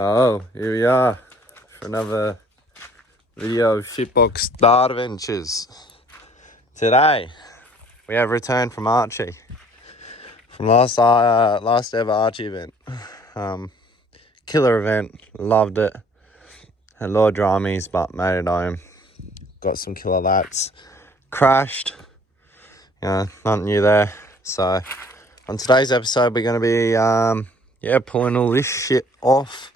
Oh, here we are for another video of Shitbox Dart Adventures. Today, we have returned from Archy. From last ever Archy event. Killer event, loved it. Had a lot of dramies, but made it home. Got some killer lats. Crashed. Nothing new there. So, on today's episode, we're going to be, pulling all this shit off.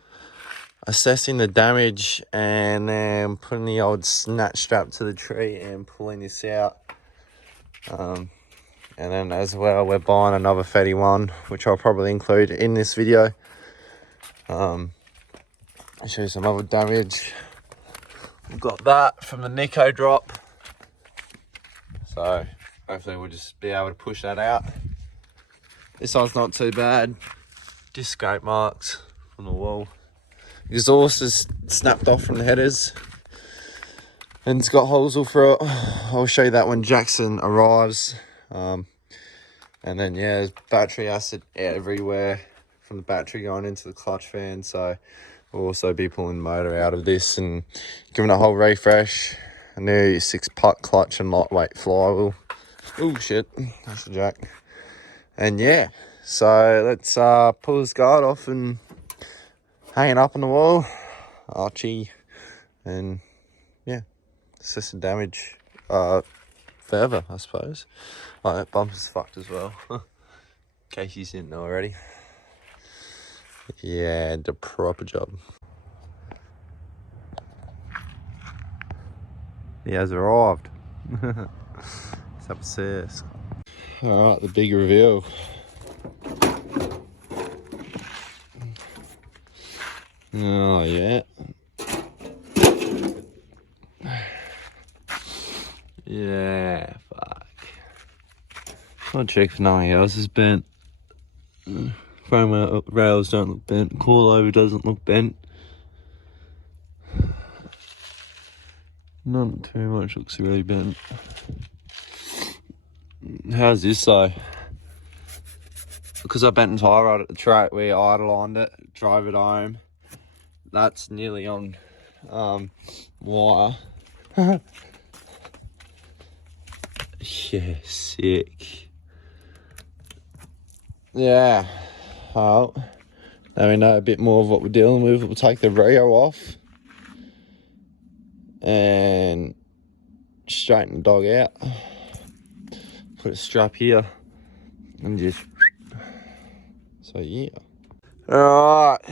Assessing the damage and then putting the old snatch strap to the tree and pulling this out. And then as well, we're buying another fatty one, which I'll probably include in this video. I'll show you some other damage. We've got that from the Nico drop. So hopefully we'll just be able to push that out. This one's not too bad. Just scrape marks from the wall. Exhaust is snapped off from the headers and it's got holes all through it. I'll show you that when Jackson arrives. And then there's battery acid everywhere from the battery going into the clutch fan, so we'll also be pulling the motor out of this and giving it a whole refresh. A new 6-putt clutch and lightweight flywheel. Oh shit, that's the jack. And so let's pull this guard off and hanging up on the wall, Archy, and assess the damage further, I suppose. Oh, that bumper's fucked as well, in case you didn't know already. Yeah, the proper job. He has arrived. It's upstairs. Alright, the big reveal. Oh yeah. Yeah, fuck. I'll check for nothing else is bent. Frame rails don't look bent. Coilover doesn't look bent. Not too much looks really bent. How's this though? Because I bent and tie rod at the track, we idle-lined it, drove it home. That's nearly on wire. Yeah, sick. Yeah. Well, now we know a bit more of what we're dealing with. We'll take the Rio off and straighten the dog out. Put a strap here and just... So yeah. Alright,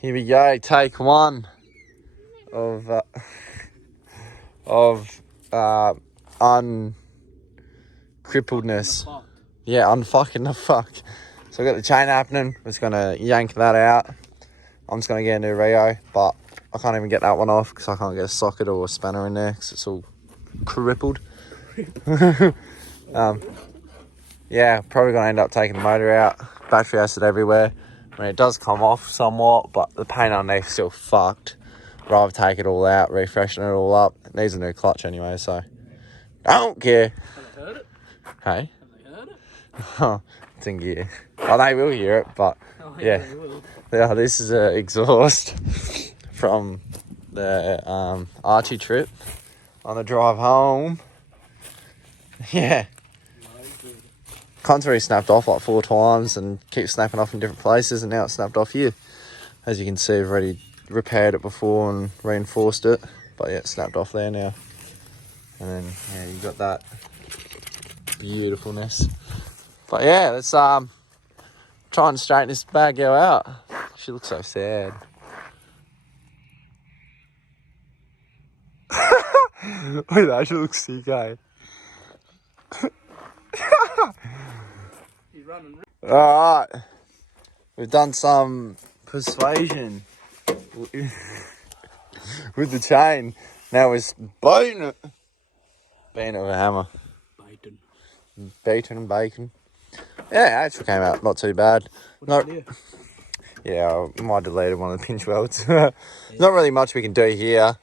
here we go. Take one of uncrippledness. Yeah, unfucking the fuck. So I got the chain happening. I'm just gonna yank that out. I'm just gonna get a new Rio, but I can't even get that one off because I can't get a socket or a spanner in there because it's all crippled. Probably gonna end up taking the motor out. Battery acid everywhere. I mean, it does come off somewhat, but the paint underneath is still fucked. Rather take it all out, refreshen it all up. It needs a new clutch anyway, so I don't care. Have they heard it? Hey? Have they heard it? Oh, it's in gear. Oh, they will hear it, but They will. Yeah, this is an exhaust from the Archy trip on the drive home. Yeah. Contour snapped off like 4 times and keeps snapping off in different places, and now it's snapped off here. As you can see, I've already repaired it before and reinforced it, but yeah, it snapped off there now. And then you got that beautifulness. But yeah, let's try and straighten this bad girl out. She looks so sad. Look at that, she looks sick, eh? He's running. Alright, we've done some persuasion with the chain. Now we're beating it. Beating it with a hammer. Beaten and bacon. Yeah, it actually came out not too bad. Yeah, I might have deleted one of the pinch welds. Not really much we can do here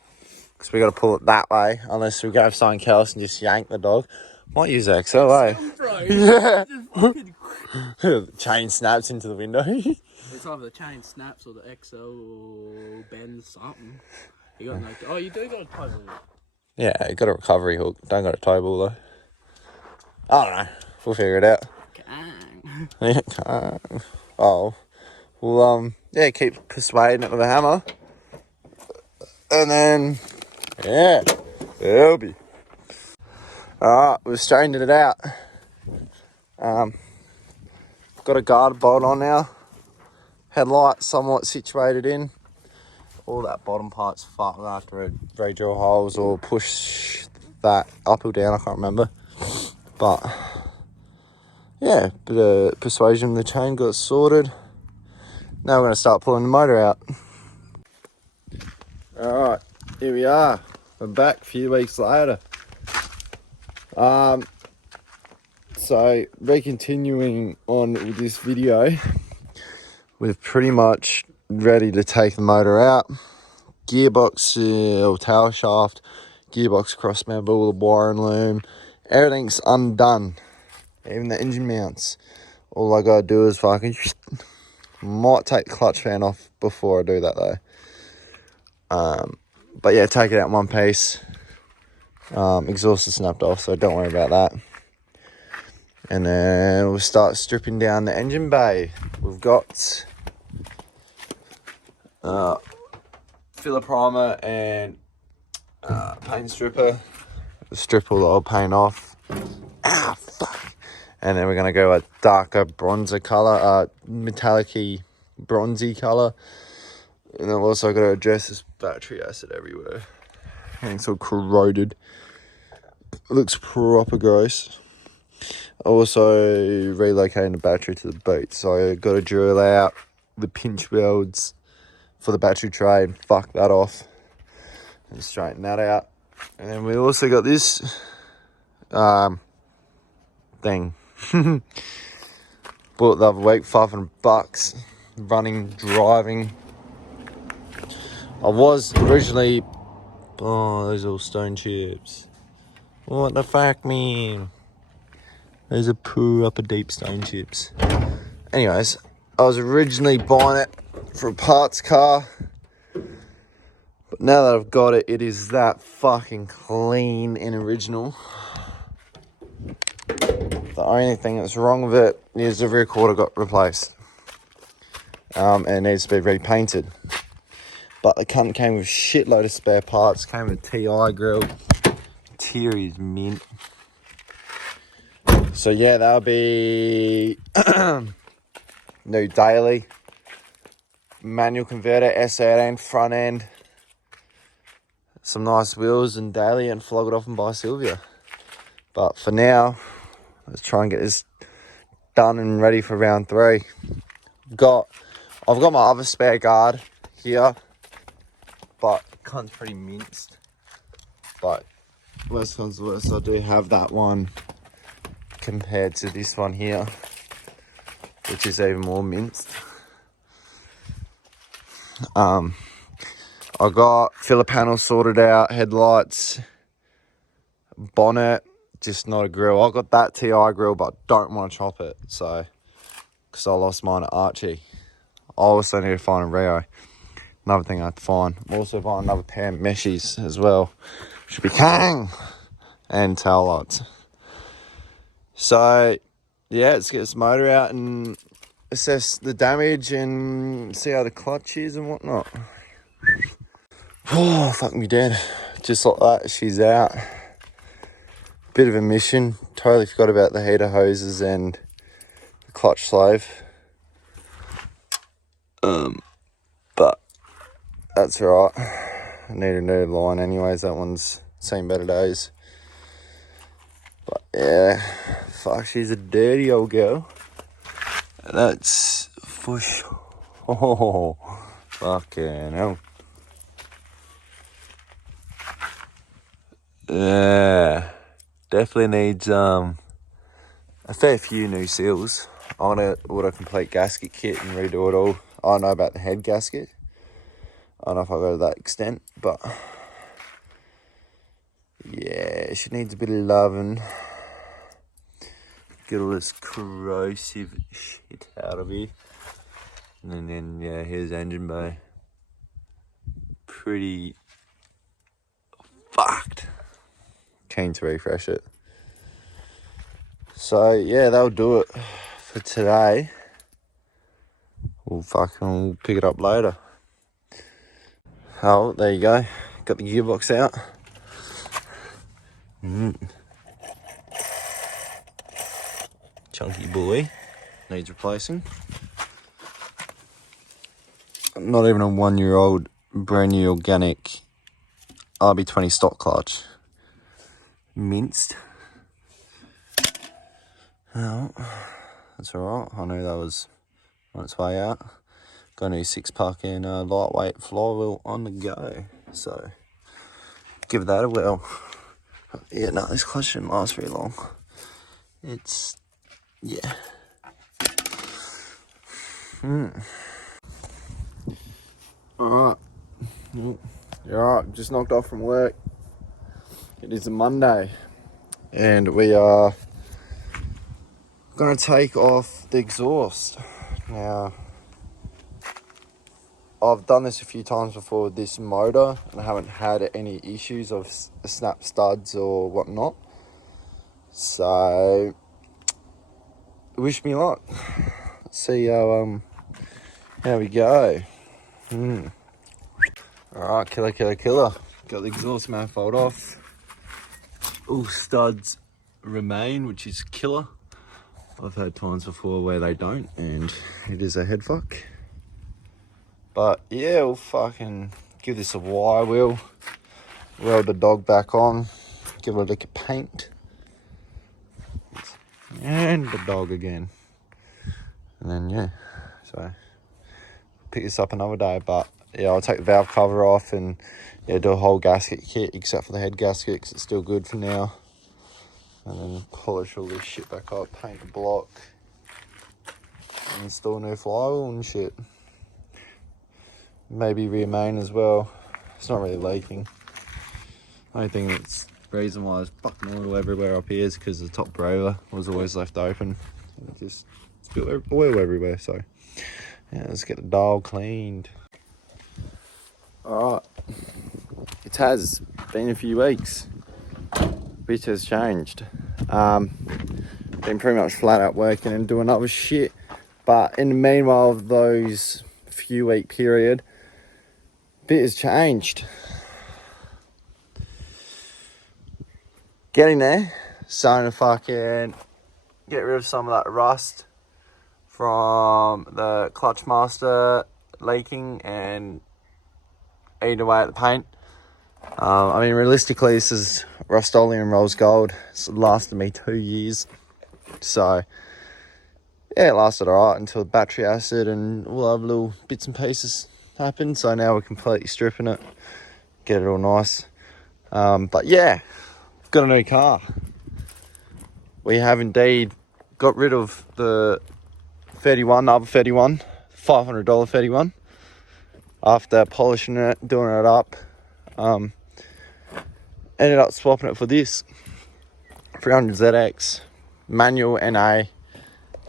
because we got to pull it that way unless we go for something else and just yank the dog. Might use XL, eh? Yeah. Chain snaps into the window. It's either the chain snaps or the XL or bends something. You got no. Oh, you do got a toe ball. Yeah, you got a recovery hook. Don't got a toe ball though. I don't know. We'll figure it out. Kang. Yeah. Oh. Well, yeah, keep persuading it with a hammer. And then, yeah, it'll be. Alright, we've straightened it out. Got a guard bolt on now. Headlight somewhat situated in. All that bottom part's fucked. I'll have to re-drill holes or push that up or down, I can't remember. But, yeah, bit of persuasion with the chain got sorted. Now we're going to start pulling the motor out. Alright, here we are. We're back a few weeks later. So, continuing on with this video, we're pretty much ready to take the motor out. Gearbox or tail shaft, gearbox cross member, all the wire and loom, everything's undone. Even the engine mounts. All I gotta do is fucking might take the clutch fan off before I do that though. But yeah, take it out in one piece. Exhaust is snapped off, so don't worry about that. And then we'll start stripping down the engine bay. We've got filler primer and paint stripper. We'll strip all the old paint off. Ah, fuck. And then we're going to go a darker bronzer colour, metallic-y bronzy colour. And then we've also got to address this battery acid everywhere. And it's all corroded. It looks proper gross. Also relocating the battery to the boot. So I got to drill out the pinch welds for the battery tray and fuck that off. And straighten that out. And then we also got this thing. Bought the other week, $500. Running, driving. I was originally... Oh, those all stone chips. What the fuck, man? Those are poor upper deep stone chips. Anyways, I was originally buying it for a parts car. But now that I've got it, it is that fucking clean and original. The only thing that's wrong with it is the rear quarter got replaced. And it needs to be repainted. But the cunt came with a shitload of spare parts. Came with a TI grill. Interior is mint. So yeah, that'll be new daily. Manual converter, S18 front end. Some nice wheels and daily, and flog it off and buy Sylvia. But for now, let's try and get this done and ready for round 3. I've got my other spare guard here, but cunt's pretty minced. But worst comes to worst, I do have that one compared to this one here, which is even more minced. I got filler panels sorted out, headlights, bonnet, just not a grill. I got that TI grill, but don't want to chop it, so because I lost mine at Archy. I also need to find a Rio. Another thing I have to find. I'm also buying another pair of meshes as well. Should be Kang and tail lights. So yeah, let's get this motor out and assess the damage and see how the clutch is and whatnot. Oh, fuck me dead. Just like that, she's out. Bit of a mission. Totally forgot about the heater hoses and the clutch slave. But that's alright. I need a new line anyways. That one's seen better days. But yeah, fuck, she's a dirty old girl. That's for sure. Oh, fucking hell. Yeah, definitely needs a fair few new seals. I want to order a complete gasket kit and redo it all. I know about the head gasket. I don't know if I go to that extent, but yeah, she needs a bit of loving. Get all this corrosive shit out of here. And then yeah, here's engine bay. Pretty fucked. Keen to refresh it. So yeah, that'll do it for today. We'll pick it up later. Oh, there you go. Got the gearbox out. Chunky boy. Needs replacing. Not even a 1-year-old brand new organic RB20 stock clutch. Minced. Oh, that's alright. I knew that was on its way out. Got a new 6-pack and a lightweight flywheel on the go. So, give that a whirl. Yeah, no, this clutch shouldn't last very long. It's, yeah. Alright. You're alright, just knocked off from work. It is a Monday. And we are going to take off the exhaust. Now, I've done this a few times before with this motor and I haven't had any issues of snap studs or whatnot. So, wish me luck. Let's see how we go. Alright, killer. Got the exhaust manifold off. All studs remain, which is killer. I've had times before where they don't, and it is a head fuck. But yeah, we'll fucking give this a wire wheel. Weld the dog back on. Give it a lick of paint. And the dog again. And then yeah, so pick this up another day. But yeah, I'll take the valve cover off and yeah, do a whole gasket kit except for the head gasket because it's still good for now. And then polish all this shit back up, paint the block, and install a new flywheel and shit. Maybe rear main as well. It's not really leaking. Only thing that's reason why there's fucking oil everywhere up here is because the top roller was always left open. It just spilled oil everywhere, so yeah, let's get the dial cleaned. Alright, it has been a few weeks. Bit has changed. Been pretty much flat out working and doing other shit, but in the meanwhile of those few week period, bit has changed. Getting there, starting to fucking get rid of some of that rust from the clutch master leaking and eating away at the paint. I mean, realistically, this is Rust-Oleum rose gold. It's lasted me 2 years. So, yeah, it lasted alright until the battery acid and all other little bits and pieces happened. So now we're completely stripping it, get it all nice. But yeah, got a new car. We have indeed got rid of the 31, the other 31, $500 31. After polishing it, doing it up, ended up swapping it for this 300ZX manual NA,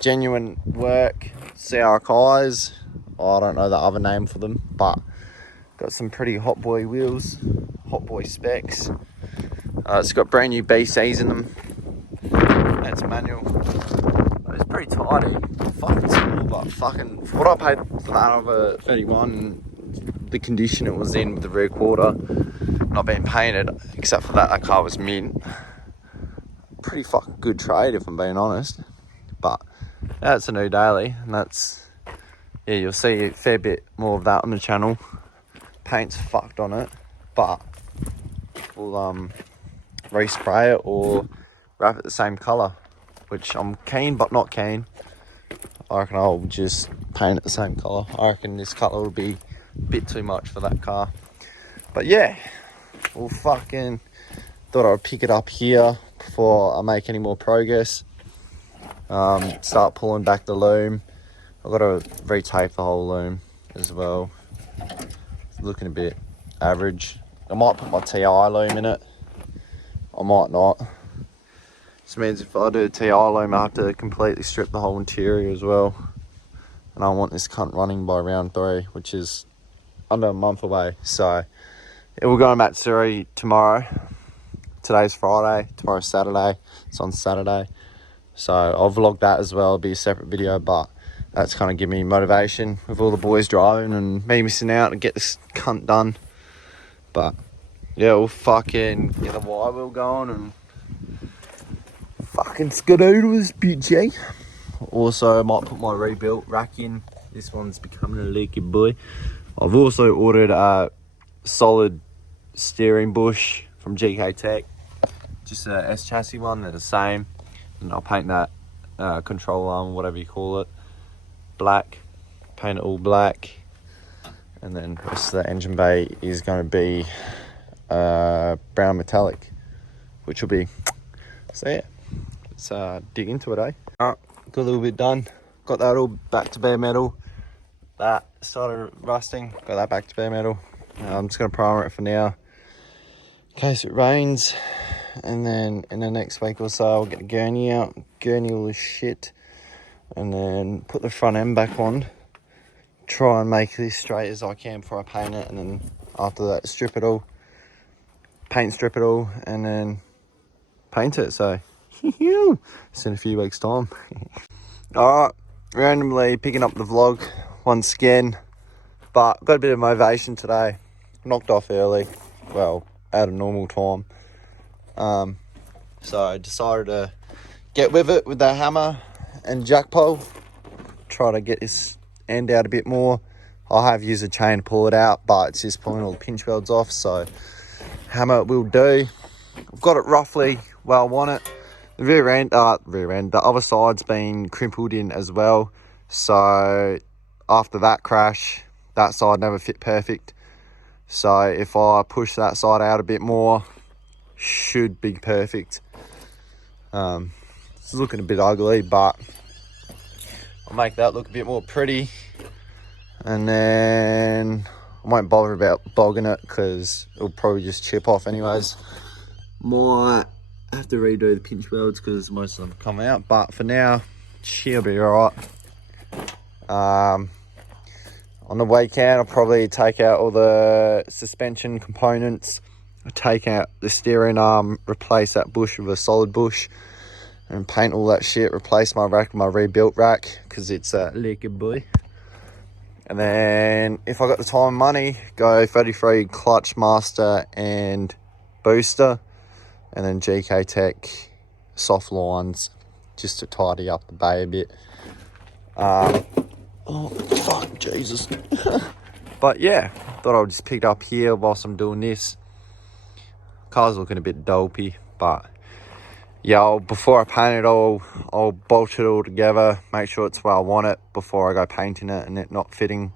genuine work, CRKs. I don't know the other name for them, but got some pretty hot boy wheels, hot boy specs. It's got brand new BCs in them. That's manual. It's pretty tidy. Fucking small, but fucking for what I paid for that over 31. The condition it was in with the rear quarter not being painted, except for that car was mint. Pretty fucking good trade if I'm being honest. But that's a new daily, and that's, yeah, you'll see a fair bit more of that on the channel. Paint's fucked on it, but we'll respray it or wrap it the same colour, which I'm keen but not keen. I reckon I'll just paint it the same colour. I reckon this colour will be bit too much for that car. But yeah, we'll fucking thought I'd pick it up here before I make any more progress. Start pulling back the loom. I've got to retape the whole loom as well. It's looking a bit average. I might put my TI loom in it. I might not. This means if I do a TI loom, I have to completely strip the whole interior as well. and I want this cunt running by round 3, which is under a month away. So it will go on Matsuri tomorrow. Today's Friday, tomorrow's Saturday. It's on Saturday. So I'll vlog that as well. It'll be a separate video, but that's kind of giving me motivation with all the boys driving and me missing out to get this cunt done. But yeah, we'll fucking get the wire wheel going and fucking skedaddle this bitch, eh? Also, I might put my rebuilt rack in. This one's becoming a leaky boy. I've also ordered a solid steering bush from GK Tech. Just a S chassis one, they're the same. And I'll paint that control arm, whatever you call it, black. Paint it all black. And then the rest of the engine bay is going to be brown metallic, which will be, so yeah, let's dig into it, eh? Alright, got a little bit done. Got that all back to bare metal. That started rusting, got that back to bare metal. I'm just going to primer it for now, in case it rains. And then in the next week or so, I'll get the gurney out, gurney all this shit, and then put the front end back on. Try and make this straight as I can before I paint it, and then after that, strip it all, strip it all, and then paint it. So, it's in a few weeks' time. Alright, randomly picking up the vlog once again, but got a bit of motivation today. Knocked off early, well, at a normal time. So I decided to get with it with the hammer and jack pole. Try to get this end out a bit more. I have used a chain to pull it out, but it's just pulling all the pinch welds off, so hammer will do. I've got it roughly where I want it. The rear end, the other side's been crimpled in as well. So after that crash, that side never fit perfect. So if I push that side out a bit more, should be perfect. It's looking a bit ugly, but I'll make that look a bit more pretty. And then I won't bother about bogging it because it'll probably just chip off anyways. Might have to redo the pinch welds because most of them come out, but for now, she'll be alright. On the weekend, I'll probably take out all the suspension components. I'll take out the steering arm, replace that bush with a solid bush, and paint all that shit, replace my rack with my rebuilt rack, because it's a leaky boy. And then, if I got the time and money, go 33 clutch master and booster, and then GK Tech soft lines, just to tidy up the bay a bit. Oh, fuck, Jesus. But yeah, thought I would just pick it up here whilst I'm doing this. Car's looking a bit dopey, but yeah, before I paint it all, I'll bolt it all together, make sure it's where I want it before I go painting it and it not fitting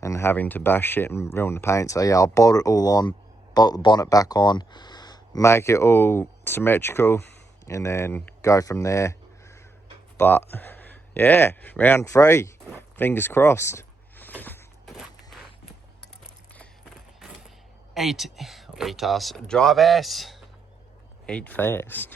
and having to bash shit and ruin the paint. So yeah, I'll bolt it all on, bolt the bonnet back on, make it all symmetrical, and then go from there. But yeah, round 3, fingers crossed. Eat us, drive ass, eat fast.